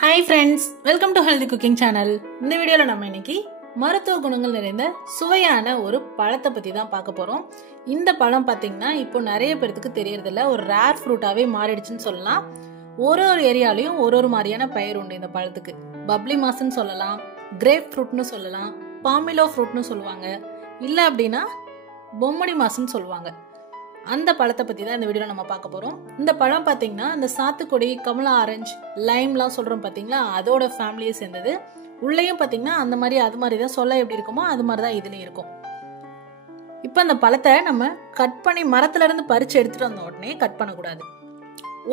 Hi friends, welcome to Healthy Cooking Channel. இந்த வீடியோல நம்ம இன்னைக்கு மருத்துவ குணங்கள் நிறைந்த சுவையான ஒரு பழத்தை பத்தி தான் பார்க்க போறோம். இந்த பழம் பாத்தீங்கன்னா இப்போ நிறைய பேருக்கு தெரியறது இல்ல, ஒரு ரேர் ஃப்ரூட்டாவே மாறிடுச்சுன்னு சொல்லலாம். ஒரு ஏரியாலயும் ஒரு மாதிரியான பெயர் உண்டு இந்த பழத்துக்கு. பப்ளி மாஸ்ன்னு சொல்லலாம், கிரேப் ஃப்ரூட்னு சொல்லலாம், பாமிலோ ஃப்ரூட்னு சொல்லுவாங்க, இல்ல அப்படின்னா பொம்மடி மாஸ்ன்னு சொல்லுவாங்க. அந்த பழத்தை பற்றி தான் இந்த வீடியோவில் நம்ம பார்க்க போகிறோம். இந்த பழம் பார்த்தீங்கன்னா இந்த சாத்துக்குடி, கமலா ஆரஞ்சு, லைம்லாம் சொல்கிறோம் பார்த்தீங்களா, அதோட ஃபேமிலியை சேர்ந்தது. உள்ளேயும் பார்த்தீங்கன்னா அந்த மாதிரி அது மாதிரி தான் சொல்ல எப்படி இருக்குமோ அது மாதிரி தான் இதுலேயும் இருக்கும். இப்போ அந்த பழத்தை நம்ம கட் பண்ணி மரத்துலேருந்து பறித்து எடுத்துகிட்டு வந்த உடனே கட் பண்ணக்கூடாது.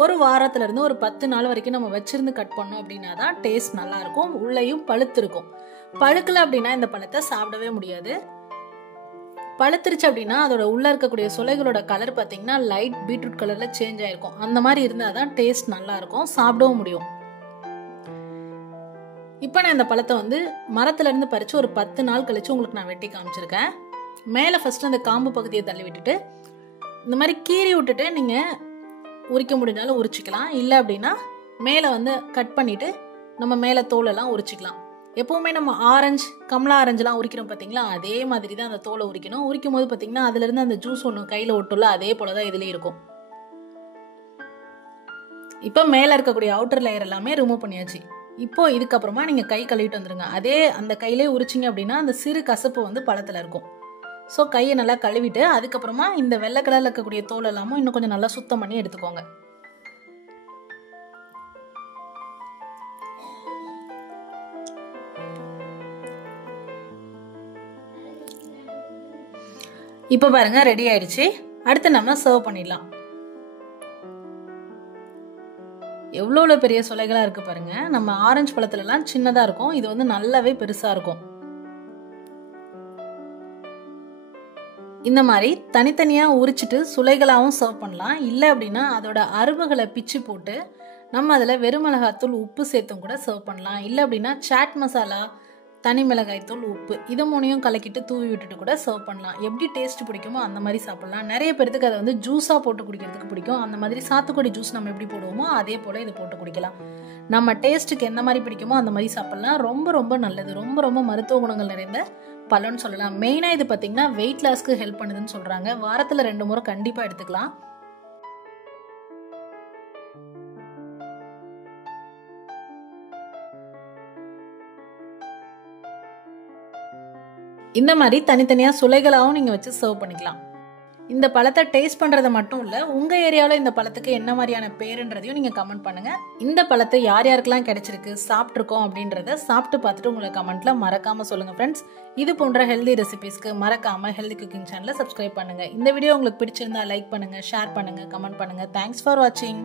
ஒரு வாரத்துலேருந்து ஒரு 10 நாள் வரைக்கும் நம்ம வச்சிருந்து கட் பண்ணோம் அப்படின்னா தான் டேஸ்ட் நல்லாயிருக்கும். உள்ளேயும் பழுத்து இருக்கும். பழுக்கலை அப்படின்னா இந்த பழத்தை சாப்பிடவே முடியாது. பழுத்துருச்சு அப்படின்னா அதோட உள்ள இருக்கக்கூடிய சுளைகளோட கலர் பார்த்தீங்கன்னா லைட் பீட்ரூட் கலர்ல சேஞ்ச் ஆயிருக்கும். அந்த மாதிரி இருந்தால் தான் டேஸ்ட் நல்லா இருக்கும், சாப்பிடவும் முடியும். இப்போ நான் இந்த பழத்தை மரத்துல இருந்து பறிச்சு ஒரு 10 நாள் கழிச்சு உங்களுக்கு நான் வெட்டி காமிச்சிருக்கேன். மேலே ஃபர்ஸ்ட் அந்த காம்பு பகுதியை தள்ளி விட்டுட்டு இந்த மாதிரி கீறி விட்டுட்டு நீங்க உரிக்க முடிஞ்சாலும் உரிச்சிக்கலாம். இல்லை அப்படின்னா மேலே கட் பண்ணிட்டு நம்ம மேலே தோலெல்லாம் உரிச்சிக்கலாம். எப்பவுமே நம்ம ஆரஞ்சு, கமலா ஆரஞ்சுலாம் உரிக்கிறோம் பார்த்தீங்களா, அதே மாதிரி தான் அந்த தோலை உரிக்கணும். உரிக்கும் போது பார்த்தீங்கன்னா அதுலேருந்து அந்த ஜூஸ் ஒன்று கையில் ஒட்டுல அதே போல தான் இதுலேயும் இருக்கும். இப்போ மேலே இருக்கக்கூடிய அவுட்டர் லேயர் எல்லாமே ரிமூவ் பண்ணியாச்சு. இப்போ இதுக்கப்புறமா நீங்கள் கை கழுவிட்டு வந்துருங்க. அதே அந்த கையிலே உரிச்சிங்க அப்படின்னா அந்த சிறு கசப்பு பழத்தில் இருக்கும். ஸோ கையை நல்லா கழுவிட்டு அதுக்கப்புறமா இந்த வெள்ளை கலரில் இருக்கக்கூடிய தோல் எல்லாமும் இன்னும் கொஞ்சம் நல்லா சுத்தம் பண்ணி எடுத்துக்கோங்க. இப்போ பாருங்க ரெடி ஆயிடுச்சு. அடுத்து நம்ம சர்வ் பண்ணிடலாம். எவ்வளோ பெரிய சுளைகளா இருக்கு பாருங்க. நம்ம ஆரஞ்சு பழத்துல எல்லாம் சின்னதா இருக்கும், இது நல்லாவே பெருசா இருக்கும். இந்த மாதிரி தனித்தனியா உரிச்சிட்டு சுளைகளாகவும் சர்வ் பண்ணலாம். இல்லை அப்படின்னா அதோட அரும்புகளை பிச்சு போட்டு நம்ம அதில் வெறும் மிளகாய்த்தூள், உப்பு சேர்த்தும் கூட சர்வ் பண்ணலாம். இல்லை அப்படின்னா சாட் மசாலா, தனி மிளகாய் தூள், உப்பு இது மூணையும் கலக்கிட்டு தூவி விட்டுட்டு கூட சர்வ் பண்ணலாம். எப்படி டேஸ்ட் பிடிக்குமோ அந்த மாதிரி சாப்பிடலாம். நிறைய பேருக்கு அதை ஜூஸாக போட்டு குடிக்கிறதுக்கு பிடிக்கும். அந்த மாதிரி சாத்துக்குடி ஜூஸ் நம்ம எப்படி போடுவோமோ அதே போல் இதை போட்டு குடிக்கலாம். நம்ம டேஸ்ட்டுக்கு எந்த மாதிரி பிடிக்குமோ அந்த மாதிரி சாப்பிடலாம். ரொம்ப ரொம்ப நல்லது, ரொம்ப ரொம்ப மருத்துவ குணங்கள் நிறைந்த பழம்னு சொல்லலாம். மெயினாக இது பார்த்தீங்கன்னா வெயிட் லாஸ்க்கு ஹெல்ப் பண்ணுதுன்னு சொல்கிறாங்க. வாரத்தில் 2 முறை கண்டிப்பாக எடுத்துக்கலாம். இந்த மாதிரி தனித்தனியாக சுளைகளாகவும் நீங்கள் வச்சு சர்வ் பண்ணிக்கலாம். இந்த பழத்தை டேஸ்ட் பண்ணுறது மட்டும் இல்லை, உங்கள் ஏரியாவில் இந்த பழத்துக்கு என்ன மாதிரியான பேருன்றதையும் நீங்கள் கமெண்ட் பண்ணுங்கள். இந்த பழத்தை யார் யாருக்கெல்லாம் கிடைச்சிருக்கு, சாப்பிட்ருக்கோம் அப்படின்றத சாப்பிட்டு பார்த்துட்டு உங்களை கமெண்ட்டில் மறக்காமல் சொல்லுங்கள் ஃப்ரெண்ட்ஸ். இது போன்ற ஹெல்தி ரெசிபீஸ்க்கு மறக்காமல் ஹெல்தி குக்கிங் சேனலை சப்ஸ்கிரைப் பண்ணுங்கள். இந்த வீடியோ உங்களுக்கு பிடிச்சிருந்தா லைக் பண்ணுங்கள், ஷேர் பண்ணுங்கள், கமெண்ட் பண்ணுங்கள். தேங்க்ஸ் ஃபார் வாட்சிங்.